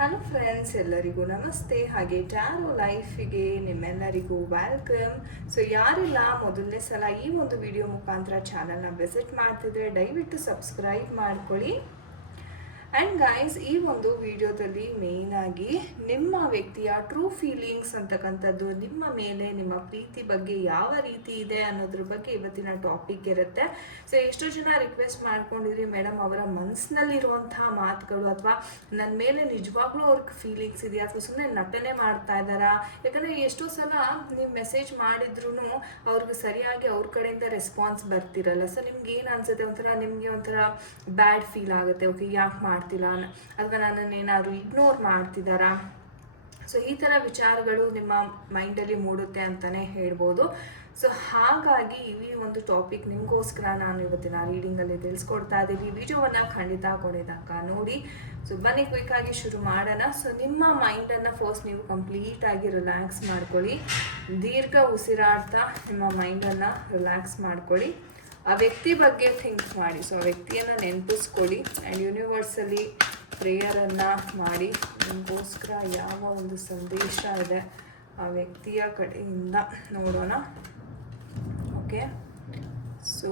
Hello friends ಎಲ್ಲರಿಗೂ ನಮಸ್ತೆ. ಹಾಗೆ ಟ್ಯಾರೋ ಲೈಫಿಗೆ ನಿಮ್ಮೆಲ್ಲರಿಗೂ ವೆಲ್ಕಮ್ ಸೊ ಯಾರೆಲ್ಲ, ಮೊದಲನೇ ಸಲ ಈ ಒಂದು ವಿಡಿಯೋ ಮುಖಾಂತರ ಚಾನಲ್ನ ವಿಸಿಟ್ ಮಾಡ್ತಿದ್ರೆ ದಯವಿಟ್ಟು ಸಬ್ಸ್ಕ್ರೈಬ್ ಮಾಡ್ಕೊಳ್ಳಿ. ಆ್ಯಂಡ್ ಗೈಸ್ ಈ ಒಂದು ವಿಡಿಯೋದಲ್ಲಿ ಮೇಯ್ನಾಗಿ ನಿಮ್ಮ ವ್ಯಕ್ತಿಯ ಟ್ರೂ ಫೀಲಿಂಗ್ಸ್ ಅಂತಕ್ಕಂಥದ್ದು, ನಿಮ್ಮ ಮೇಲೆ ನಿಮ್ಮ ಪ್ರೀತಿ ಬಗ್ಗೆ ಯಾವ ರೀತಿ ಇದೆ ಅನ್ನೋದ್ರ ಬಗ್ಗೆ ಇವತ್ತಿನ ಟಾಪಿಕ್ ಇರುತ್ತೆ. ಸೊ ಎಷ್ಟೋ ಜನ ರಿಕ್ವೆಸ್ಟ್ ಮಾಡ್ಕೊಂಡಿದ್ರಿ ಮೇಡಮ್ ಅವರ ಮನಸ್ಸಿನಲ್ಲಿರುವಂತಹ ಮಾತುಗಳು ಅಥವಾ ನನ್ನ ಮೇಲೆ ನಿಜವಾಗ್ಲೂ ಅವ್ರಿಗೆ ಫೀಲಿಂಗ್ಸ್ ಇದೆಯಾ ಅಥವಾ ಸುಮ್ಮನೆ ನಟನೆ ಮಾಡ್ತಾ ಇದ್ದಾರಾ? ಯಾಕಂದರೆ ಎಷ್ಟೋ ಸಲ ನೀವು ಮೆಸೇಜ್ ಮಾಡಿದ್ರೂ ಅವ್ರಿಗೆ ಸರಿಯಾಗಿ ಅವ್ರ ಕಡೆಯಿಂದ ರೆಸ್ಪಾನ್ಸ್ ಬರ್ತಿರಲ್ಲ. ಸೊ ನಿಮ್ಗೆ ಏನು ಅನ್ಸುತ್ತೆ ಒಂಥರ, ನಿಮಗೆ ಒಂಥರ ಬ್ಯಾಡ್ ಫೀಲ್ ಆಗುತ್ತೆ. ಓಕೆ ಯಾಕೆ ಮಾಡ್ತಿಲ್ಲ ಅಥವಾ ಏನಾದರೂ ಇಗ್ನೋರ್ ಮಾಡ್ತಿದ್ದಾರಾ? ಸೊ ಈ ಥರ ವಿಚಾರಗಳು ನಿಮ್ಮ ಮೈಂಡಲ್ಲಿ ಮೂಡುತ್ತೆ ಅಂತಲೇ ಹೇಳ್ಬೋದು. ಸೊ ಹಾಗಾಗಿ ಈ ಒಂದು ಟಾಪಿಕ್ ನಿಮಗೋಸ್ಕರ ನಾನು ಇವತ್ತಿನ ರೀಡಿಂಗಲ್ಲಿ ತಿಳಿಸ್ಕೊಡ್ತಾ ಇದ್ದೀವಿ. ವಿಡಿಯೋವನ್ನು ಖಂಡಿತ ತನಕ ನೋಡಿ. ಸೊ ಬನ್ನಿ ಕ್ವಿಕ್ಕಾಗಿ ಶುರು ಮಾಡೋಣ. ಸೊ ನಿಮ್ಮ ಮೈಂಡನ್ನು ಫಸ್ಟ್ ನೀವು ಕಂಪ್ಲೀಟಾಗಿ ರಿಲ್ಯಾಕ್ಸ್ ಮಾಡ್ಕೊಳ್ಳಿ. ದೀರ್ಘ ಉಸಿರಾಡ್ತಾ ನಿಮ್ಮ ಮೈಂಡನ್ನು ರಿಲ್ಯಾಕ್ಸ್ ಮಾಡ್ಕೊಳ್ಳಿ. ಆ ವ್ಯಕ್ತಿ ಬಗ್ಗೆ ಥಿಂಕ್ ಮಾಡಿ. ಸೊ ಆ ವ್ಯಕ್ತಿಯನ್ನು ನೆನಪಿಸ್ಕೊಳ್ಳಿ ಆ್ಯಂಡ್ ಯೂನಿವರ್ಸಲ್ಲಿ ಪ್ರೇಯರನ್ನು ಮಾಡಿ. ನಿಮಗೋಸ್ಕರ ಯಾವ ಒಂದು ಸಂದೇಶ ಇದೆ ಆ ವ್ಯಕ್ತಿಯ ಕಡೆಯಿಂದ ನೋಡೋಣ. Okay so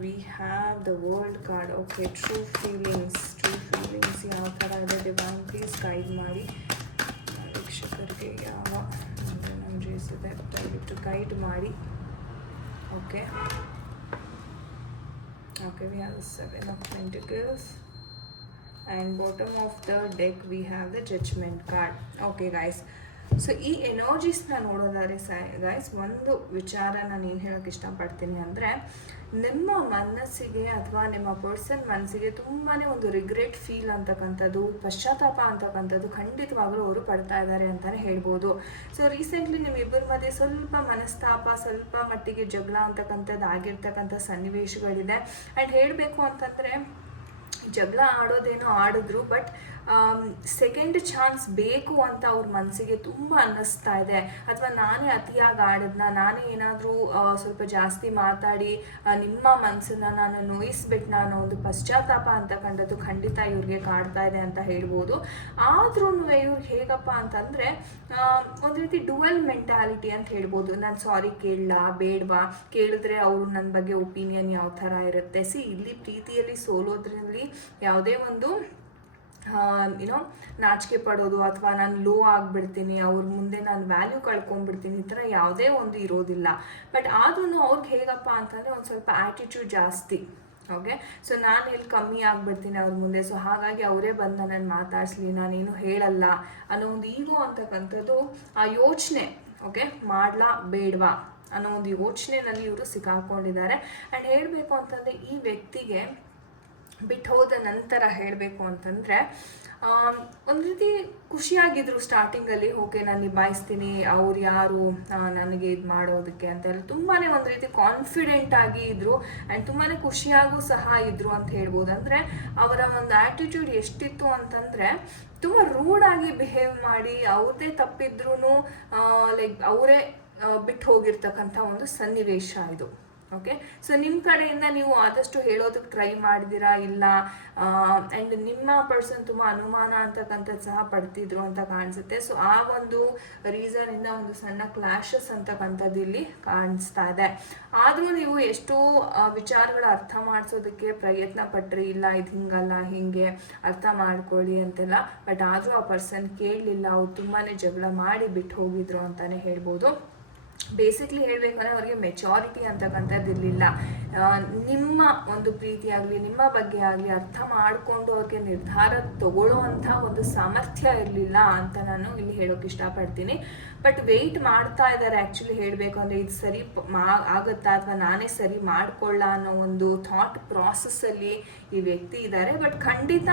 we have the world card okay true feelings true feelings ಯಾವ ಥರ ಇದೆ? ಡಿವೈನ್ ಪ್ಲೀಸ್ ಗೈಡ್ ಮಾಡಿ. ವೀಕ್ಷಕರಿಗೆ ಯಾವ ಇದೆ? ದಯವಿಟ್ಟು ಗೈಡ್ ಮಾಡಿ. Okay okay we have the seven of pentacles. And bottom of the deck we have the judgment card. Okay guys so ಈ ಎನರ್ಜೀಸ್ನ ನೋಡೋದಾದ್ರೆ ಗೈಸ್ ಒಂದು ವಿಚಾರ ನಾನು ಏನು ಹೇಳೋಕೆ ಇಷ್ಟಪಡ್ತೀನಿ ಅಂದರೆ, ನಿಮ್ಮ ಮನಸ್ಸಿಗೆ ಅಥವಾ ನಿಮ್ಮ ಪರ್ಸನ್ ಮನಸ್ಸಿಗೆ ತುಂಬಾ ಒಂದು ರಿಗ್ರೆಟ್ ಫೀಲ್ ಅಂತಕ್ಕಂಥದ್ದು, ಪಶ್ಚಾತ್ತಾಪ ಅಂತಕ್ಕಂಥದ್ದು ಖಂಡಿತವಾಗಲೂ ಅವರು ಪಡ್ತಾ ಇದ್ದಾರೆ ಅಂತಲೇ ಹೇಳ್ಬೋದು. ಸೊ ರೀಸೆಂಟ್ಲಿ ನಿಮ್ಮಿಬ್ಬರ ಮಧ್ಯೆ ಸ್ವಲ್ಪ ಮನಸ್ತಾಪ, ಸ್ವಲ್ಪ ಮಟ್ಟಿಗೆ ಜಗಳ ಅಂತಕ್ಕಂಥದ್ದು ಆಗಿರ್ತಕ್ಕಂಥ ಸನ್ನಿವೇಶಗಳಿದೆ. ಆ್ಯಂಡ್ ಹೇಳಬೇಕು ಅಂತಂದರೆ ಜಗಳ ಆಡೋದೇನೋ ಆಡಿದ್ರು ಬಟ್ ಸೆಕೆಂಡ್ ಚಾನ್ಸ್ ಬೇಕು ಅಂತ ಅವ್ರ ಮನಸ್ಸಿಗೆ ತುಂಬ ಅನ್ನಿಸ್ತಾ ಇದೆ. ಅಥವಾ ನಾನೇ ಅತಿಯಾಗಿ ಆಡಿದ್ನ, ನಾನೇ ಏನಾದರೂ ಸ್ವಲ್ಪ ಜಾಸ್ತಿ ಮಾತಾಡಿ ನಿಮ್ಮ ಮನಸ್ಸನ್ನು ನಾನು ನೋಯಿಸ್ಬಿಟ್ಟು ನಾನು ಒಂದು ಪಶ್ಚಾತ್ತಾಪ ಅಂತ ಕಂಡದ್ದು ಖಂಡಿತ ಇವ್ರಿಗೆ ಕಾಡ್ತಾ ಇದೆ ಅಂತ ಹೇಳ್ಬೋದು. ಆದ್ರೂ ಇವ್ರು ಹೇಗಪ್ಪ ಅಂತಂದರೆ ಒಂದು ರೀತಿ ಡುವೆಲ್ ಮೆಂಟಾಲಿಟಿ ಅಂತ ಹೇಳ್ಬೋದು. ನಾನು ಸಾರಿ ಕೇಳಲ್ಲ ಬೇಡವಾ? ಕೇಳಿದ್ರೆ ಅವರು ನನ್ನ ಬಗ್ಗೆ ಒಪಿನಿಯನ್ ಯಾವ ಥರ ಇರುತ್ತೆ? ಸಿ, ಇಲ್ಲಿ ಪ್ರೀತಿಯಲ್ಲಿ ಸೋಲೋದ್ರಲ್ಲಿ ಯಾವುದೇ ಒಂದು ಏನೋ ನಾಚಿಕೆ ಪಡೋದು ಅಥವಾ ನಾನು ಲೋ ಆಗಿಬಿಡ್ತೀನಿ, ಅವ್ರ ಮುಂದೆ ನಾನು ವ್ಯಾಲ್ಯೂ ಕಳ್ಕೊಂಡ್ಬಿಡ್ತೀನಿ, ಈ ಥರ ಯಾವುದೇ ಒಂದು ಇರೋದಿಲ್ಲ. ಬಟ್ ಆದ್ರೂ ಅವ್ರಿಗೆ ಹೇಗಪ್ಪ ಅಂತಂದರೆ ಒಂದು ಸ್ವಲ್ಪ ಆ್ಯಟಿಟ್ಯೂಡ್ ಜಾಸ್ತಿ ಓಕೆ ಸೊ ನಾನು ಇಲ್ಲಿ ಕಮ್ಮಿ ಆಗಿಬಿಡ್ತೀನಿ ಅವ್ರ ಮುಂದೆ ಸೊ ಹಾಗಾಗಿ ಅವರೇ ಬಂದು ನನ್ನನ್ನು ಮಾತಾಡಿಸ್ಲಿ, ನಾನೇನು ಹೇಳಲ್ಲ ಅನ್ನೋ ಒಂದು ಈಗೋ ಅಂತಕ್ಕಂಥದ್ದು ಆ ಯೋಚನೆ ಓಕೆ ಮಾಡ್ಲಾ ಬೇಡವಾ ಅನ್ನೋ ಒಂದು ಯೋಚನೆನಲ್ಲಿ ಇವರು ಸಿಕ್ಕಾಕೊಂಡಿದ್ದಾರೆ. ಆ್ಯಂಡ್ ಹೇಳಬೇಕು ಅಂತಂದರೆ ಈ ವ್ಯಕ್ತಿಗೆ ಬಿಟ್ಟು ಹೋದ ನಂತರ ಹೇಳಬೇಕು ಅಂತಂದರೆ ಒಂದು ರೀತಿ ಖುಷಿಯಾಗಿದ್ರು ಸ್ಟಾರ್ಟಿಂಗಲ್ಲಿ ಓಕೆ, ನಾನು ನಿಭಾಯಿಸ್ತೀನಿ, ಅವ್ರು ಯಾರು ನನಗೆ ಇದು ಮಾಡೋದಕ್ಕೆ ಅಂತೆಲ್ಲ ತುಂಬಾ ಒಂದು ರೀತಿ ಕಾನ್ಫಿಡೆಂಟ್ ಆಗಿ ಇದ್ದರು ಆ್ಯಂಡ್ ತುಂಬಾ ಖುಷಿಯಾಗೂ ಸಹ ಇದ್ದರು ಅಂತ ಹೇಳ್ಬೋದು. ಅಂದರೆ ಅವರ ಒಂದು ಆ್ಯಟಿಟ್ಯೂಡ್ ಎಷ್ಟಿತ್ತು ಅಂತಂದರೆ, ತುಂಬ ರೂಡಾಗಿ ಬಿಹೇವ್ ಮಾಡಿ, ಅವ್ರದ್ದೇ ತಪ್ಪಿದ್ರೂ ಲೈಕ್ ಅವರೇ ಬಿಟ್ಟು ಹೋಗಿರ್ತಕ್ಕಂಥ ಒಂದು ಸನ್ನಿವೇಶ ಇದು. ಓಕೆ ಸೊ ನಿಮ್ಮ ಕಡೆಯಿಂದ ನೀವು ಆದಷ್ಟು ಹೇಳೋದಕ್ಕೆ ಟ್ರೈ ಮಾಡಿದಿರಾ? ಇಲ್ಲ ಆ್ಯಂಡ್ ನಿಮ್ಮ ಪರ್ಸನ್ ತುಂಬ ಅನುಮಾನ ಅಂತಕ್ಕಂಥದ್ದು ಸಹ ಪಡ್ತಿದ್ರು ಅಂತ ಕಾಣಿಸುತ್ತೆ. ಸೊ ಆ ಒಂದು ರೀಸನಿಂದ ಒಂದು ಸಣ್ಣ ಕ್ಲಾಶಸ್ ಅಂತಕ್ಕಂಥದ್ದು ಇಲ್ಲಿ ಕಾಣಿಸ್ತಾ ಇದೆ. ಆದರೂ ನೀವು ಎಷ್ಟೋ ವಿಚಾರಗಳ ಅರ್ಥ ಮಾಡಿಸೋದಕ್ಕೆ ಪ್ರಯತ್ನ ಪಟ್ರಿ. ಇಲ್ಲ, ಇದು ಹಿಂಗಲ್ಲ, ಹಿಂಗೆ ಅರ್ಥ ಮಾಡ್ಕೊಳ್ಳಿ ಅಂತೆಲ್ಲ. ಬಟ್ ಆದರೂ ಆ ಪರ್ಸನ್ ಕೇಳಲಿಲ್ಲ, ಅವ್ರು ತುಂಬಾ ಜಗಳ ಮಾಡಿ ಬಿಟ್ಟು ಹೋಗಿದ್ರು ಅಂತಲೇ ಹೇಳ್ಬೋದು. ಬೇಸಿಕ್ಲಿ ಹೇಳ್ಬೇಕಂದ್ರೆ ಅವ್ರಿಗೆ ಮೆಚಾರಿಟಿ ಅಂತಕ್ಕಂಥದ್ದು ಇರಲಿಲ್ಲ ನಿಮ್ಮ ಒಂದು ಪ್ರೀತಿ ಆಗಲಿ, ನಿಮ್ಮ ಬಗ್ಗೆ ಆಗಲಿ, ಅರ್ಥ ಮಾಡಿಕೊಂಡು ಅವ್ರಿಗೆ ನಿರ್ಧಾರ ತಗೊಳ್ಳುವಂಥ ಒಂದು ಸಾಮರ್ಥ್ಯ ಇರಲಿಲ್ಲ ಅಂತ ನಾನು ಇಲ್ಲಿ ಹೇಳೋಕೆ ಇಷ್ಟಪಡ್ತೀನಿ. ಬಟ್ ವೆಯ್ಟ್ ಮಾಡ್ತಾ ಇದ್ದಾರೆ ಆ್ಯಕ್ಚುಲಿ ಹೇಳಬೇಕು ಅಂದರೆ ಇದು ಸರಿ ಮಾ, ಆಗುತ್ತಾ ಅಥವಾ ನಾನೇ ಸರಿ ಮಾಡ್ಕೊಳ್ಳ ಅನ್ನೋ ಒಂದು ಥಾಟ್ ಪ್ರಾಸೆಸ್ಸಲ್ಲಿ ಈ ವ್ಯಕ್ತಿ ಇದ್ದಾರೆ. ಬಟ್ ಖಂಡಿತ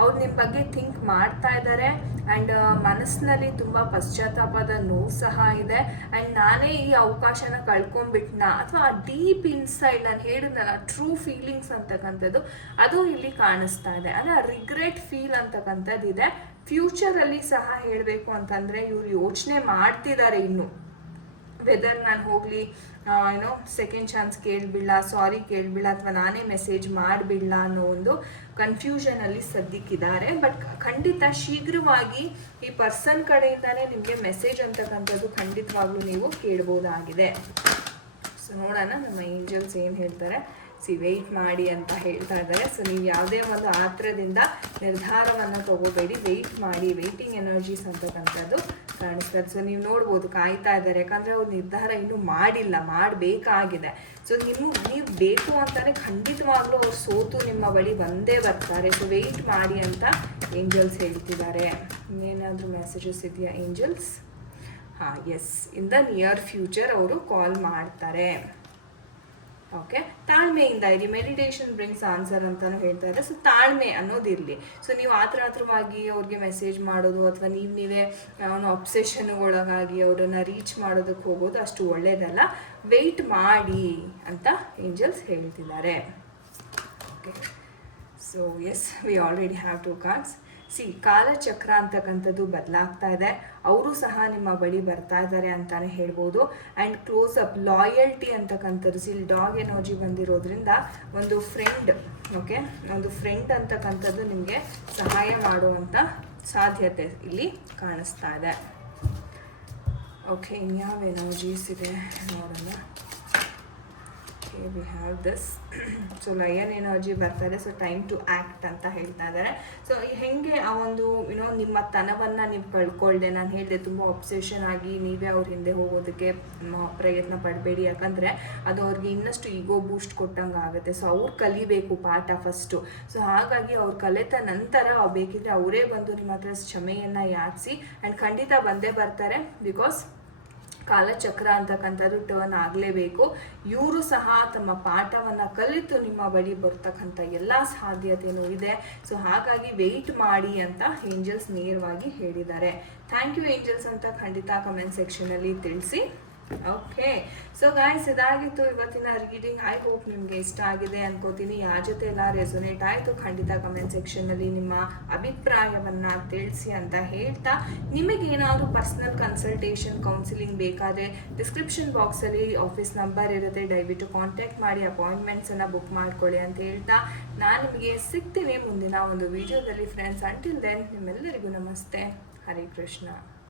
ಅವ್ರು ನಿಮ್ಮ ಬಗ್ಗೆ ಥಿಂಕ್ ಮಾಡ್ತಾ ಇದ್ದಾರೆ. ಆ್ಯಂಡ್ ಮನಸ್ಸಿನಲ್ಲಿ ತುಂಬ ಪಶ್ಚಾತ್ತಾಪದ ನೋವು ಸಹ ಇದೆ. ಆ್ಯಂಡ್ ನಾನೇ ಈ ಅವಕಾಶನ ಕಳ್ಕೊಂಡ್ಬಿಟ್ನ ಅಥವಾ ಡೀಪ್ ಇನ್ಸೈಡ್ ನಾನು ಹೇಳಿದ್ನಲ್ಲ ಟ್ರೂ ಫೀಲಿಂಗ್ಸ್ ಅಂತಕ್ಕಂಥದ್ದು, ಅದು ಇಲ್ಲಿ ಕಾಣಿಸ್ತಾ ಇದೆ. ಅಂದರೆ ರಿಗ್ರೆಟ್ ಫೀಲ್ ಅಂತಕ್ಕಂಥದ್ದು ಇದೆ ಫ್ಯೂಚರಲ್ಲಿ ಸಹ ಹೇಳಬೇಕು ಅಂತಂದರೆ, ಇವ್ರು ಯೋಚನೆ ಮಾಡ್ತಿದ್ದಾರೆ ಇನ್ನು. ವೆದರ್ ನಾನು ಹೋಗಲಿ ಏನೋ ಸೆಕೆಂಡ್ ಚಾನ್ಸ್ ಕೇಳ್ಬಿಡ್ಲ ಸಾರಿ ಕೇಳ್ಬಿಡ್ಲ, ಅಥವಾ ನಾನೇ ಮೆಸೇಜ್ ಮಾಡಿಬಿಡ್ಲ ಅನ್ನೋ ಒಂದು ಕನ್ಫ್ಯೂಷನಲ್ಲಿ ಸದ್ಯಕ್ಕಿದ್ದಾರೆ ಬಟ್ ಖಂಡಿತ ಶೀಘ್ರವಾಗಿ ಈ ಪರ್ಸನ್ ಕಡೆಯಿಂದಾನೇ ನಿಮಗೆ ಮೆಸೇಜ್ ಅಂತಕ್ಕಂಥದ್ದು ಖಂಡಿತವಾಗ್ಲೂ ನೀವು ಕೇಳ್ಬೋದಾಗಿದೆ. ಸೊ ನೋಡೋಣ. ನಮ್ಮ ಏಂಜಲ್ಸ್ ಏನು ಹೇಳ್ತಾರೆ? ಸಿ ವೆಯ್ಟ್ ಮಾಡಿ ಅಂತ ಹೇಳ್ತಾ ಇದ್ದಾರೆ. ಸೊ ನೀವು ಯಾವುದೇ ಒಂದು ಆತ್ರದಿಂದ ನಿರ್ಧಾರವನ್ನು ತಗೋಬೇಡಿ. ವೆಯ್ಟ್ ಮಾಡಿ. ವೆಯ್ಟಿಂಗ್ ಎನರ್ಜೀಸ್ ಅಂತಕ್ಕಂಥದ್ದು ಕಾಣಿಸ್ತದೆ ಸೊ ನೀವು ನೋಡ್ಬೋದು, ಕಾಯ್ತಾ ಇದ್ದಾರೆ. ಯಾಕಂದರೆ ಅವ್ರು ನಿರ್ಧಾರ ಇನ್ನೂ ಮಾಡಿಲ್ಲ. ಮಾಡಬೇಕಾಗಿದೆ. ಸೊ ನೀವು ನೀವು ಬೇಕು ಅಂತಾನೆ ಖಂಡಿತವಾಗ್ಲೂ ಅವ್ರು ಸೋತು ನಿಮ್ಮ ಬಳಿ ಬಂದೇ ಬರ್ತಾರೆ. ಸೊ ವೆಯ್ಟ್ ಮಾಡಿ ಅಂತ ಏಂಜಲ್ಸ್ ಹೇಳ್ತಿದ್ದಾರೆ. ಇನ್ನೇನಾದರೂ ಮೆಸೇಜಸ್ ಇದೆಯಾ ಏಂಜಲ್ಸ್ ಹಾಂ yes in the near future ಅವರು ಕಾಲ್ ಮಾಡ್ತಾರೆ. ಓಕೆ ತಾಳ್ಮೆಯಿಂದ ಇರಿ. ಮೆಡಿಟೇಷನ್ ಬ್ರಿಂಗ್ಸ್ ಆನ್ಸರ್ ಅಂತಲೂ ಹೇಳ್ತಾ ಇದ್ದಾರೆ. ಸೊ ತಾಳ್ಮೆ ಅನ್ನೋದಿರಲಿ. ಸೊ ನೀವು ಆತರ ಆತ್ರವಾಗಿ ಅವ್ರಿಗೆ ಮೆಸೇಜ್ ಮಾಡೋದು ಅಥವಾ ನೀವು ನೀವೇ ಅವನು ಒಳಗಾಗಿ ಅವರನ್ನು ರೀಚ್ ಮಾಡೋದಕ್ಕೆ ಹೋಗೋದು ಅಷ್ಟು ಒಳ್ಳೆಯದಲ್ಲ ವೆಯ್ಟ್ ಮಾಡಿ ಅಂತ ಏಂಜಲ್ಸ್ ಹೇಳ್ತಿದ್ದಾರೆ. Okay so yes we already have two cards see ಕಾಲಚಕ್ರ ಅಂತಕ್ಕಂಥದ್ದು ಬದಲಾಗ್ತಾ ಇದೆ. ಅವರು ಸಹ ನಿಮ್ಮ ಬಳಿ ಬರ್ತಾ ಇದ್ದಾರೆ ಅಂತಾನೆ ಹೇಳ್ಬೋದು. ಆ್ಯಂಡ್ ಕ್ಲೋಸ್ ಅಪ್ ಲಾಯಲ್ಟಿ ಅಂತಕ್ಕಂಥದ್ದು ಸಿ, ಡಾಗ್ ಎನರ್ಜಿ ಬಂದಿರೋದ್ರಿಂದ ಒಂದು ಫ್ರೆಂಡ್, ಓಕೆ, ಒಂದು ಫ್ರೆಂಡ್ ಅಂತಕ್ಕಂಥದ್ದು ನಿಮಗೆ ಸಹಾಯ ಮಾಡುವಂಥ ಸಾಧ್ಯತೆ ಇಲ್ಲಿ ಕಾಣಿಸ್ತಾ ಇದೆ. ಓಕೆ, ಇನ್ಯಾವ ಎನರ್ಜೀಸ್ ಇದೆ ನೋಡೋಣ. We have this so lion energy ಬರ್ತಾರೆ. ಸೊ ಟೈಮ್ ಟು ಆ್ಯಕ್ಟ್ ಅಂತ ಹೇಳ್ತಾ ಇದ್ದಾರೆ. ಸೊ ಹೆಂಗೆ ಆ ಒಂದು ಯುನೋ ನಿಮ್ಮ ತನವನ್ನು ನೀವು ಕಳ್ಕೊಳ್ದೆ. ನಾನು ಹೇಳಿದೆ ತುಂಬ ಅಬ್ಸೆಷನ್ ಆಗಿ ನೀವೇ ಅವ್ರ ಹಿಂದೆ ಹೋಗೋದಕ್ಕೆ ಪ್ರಯತ್ನ ಪಡಬೇಡಿ. ಯಾಕಂದರೆ ಅದು ಅವ್ರಿಗೆ ಇನ್ನಷ್ಟು ಈಗೋ ಬೂಸ್ಟ್ ಕೊಟ್ಟಂಗೆ ಆಗುತ್ತೆ. ಸೊ ಅವ್ರು ಕಲಿಬೇಕು ಪಾಠ ಫಸ್ಟು ಸೊ ಹಾಗಾಗಿ ಅವ್ರು ಕಲಿತ ನಂತರ ಬೇಕಿದ್ರೆ ಅವರೇ ಬಂದು ನಿಮ್ಮ ಹತ್ರ ಕ್ಷಮೆಯನ್ನು ಯಾಚಿಸಿ ಆ್ಯಂಡ್ ಖಂಡಿತ ಬಂದೇ ಬರ್ತಾರೆ. ಬಿಕಾಸ್ ಕಾಲಚಕ್ರ ಅಂತಕ್ಕಂಥ ಟರ್ನ್ ಆಗಲೇಬೇಕು. ಇವರು ಸಹ ತಮ್ಮ ಪಾಠವನ್ನು ಕಲಿತು ನಿಮ್ಮ ಬಳಿ ಬರ್ತಕ್ಕಂಥ ಎಲ್ಲ ಸಾಧ್ಯತೆಯೂ ಇದೆ. ಸೊ ಹಾಗಾಗಿ ವೆಯ್ಟ್ ಮಾಡಿ ಅಂತ ಏಂಜಲ್ಸ್ ನೇರವಾಗಿ ಹೇಳಿದ್ದಾರೆ. ಥ್ಯಾಂಕ್ ಯು ಏಂಜಲ್ಸ್ ಅಂತ ಖಂಡಿತ ಕಮೆಂಟ್ ಸೆಕ್ಷನಲ್ಲಿ ತಿಳಿಸಿ. ಓಕೆ ಸೊ ಗಾಯ್ಸ್ ಇದಾಗಿತ್ತು ಇವತ್ತಿನ ರೀಡಿಂಗ್ ಐ ಹೋಪ್ ನಿಮಗೆ ಇಷ್ಟ ಆಗಿದೆ ಅನ್ಕೋತೀನಿ. ಯಾರ ಜೊತೆ ಎಲ್ಲ ರೆಸೊನೇಟ್ ಆಯಿತು, ಖಂಡಿತ ಕಮೆಂಟ್ ಸೆಕ್ಷನ್ನಲ್ಲಿ ನಿಮ್ಮ ಅಭಿಪ್ರಾಯವನ್ನು ತಿಳಿಸಿ ಅಂತ ಹೇಳ್ತಾ, ನಿಮಗೆ ಏನಾದರೂ ಪರ್ಸ್ನಲ್ ಕನ್ಸಲ್ಟೇಷನ್ ಕೌನ್ಸಿಲಿಂಗ್ ಬೇಕಾದರೆ ಡಿಸ್ಕ್ರಿಪ್ಷನ್ ಬಾಕ್ಸಲ್ಲಿ ಆಫೀಸ್ ನಂಬರ್ ಇರುತ್ತೆ. ದಯವಿಟ್ಟು ಕಾಂಟ್ಯಾಕ್ಟ್ ಮಾಡಿ ಅಪಾಯಿಂಟ್ಮೆಂಟ್ಸನ್ನು ಬುಕ್ ಮಾಡ್ಕೊಳ್ಳಿ ಅಂತ ಹೇಳ್ತಾ, ನಾನು ನಿಮಗೆ ಸಿಗ್ತೀನಿ ಮುಂದಿನ ಒಂದು ವಿಡಿಯೋದಲ್ಲಿ ಫ್ರೆಂಡ್ಸ್ ಅಂಟಿಲ್ ದೆನ್ ನಿಮ್ಮೆಲ್ಲರಿಗೂ ನಮಸ್ತೆ. ಹರೇ ಕೃಷ್ಣ.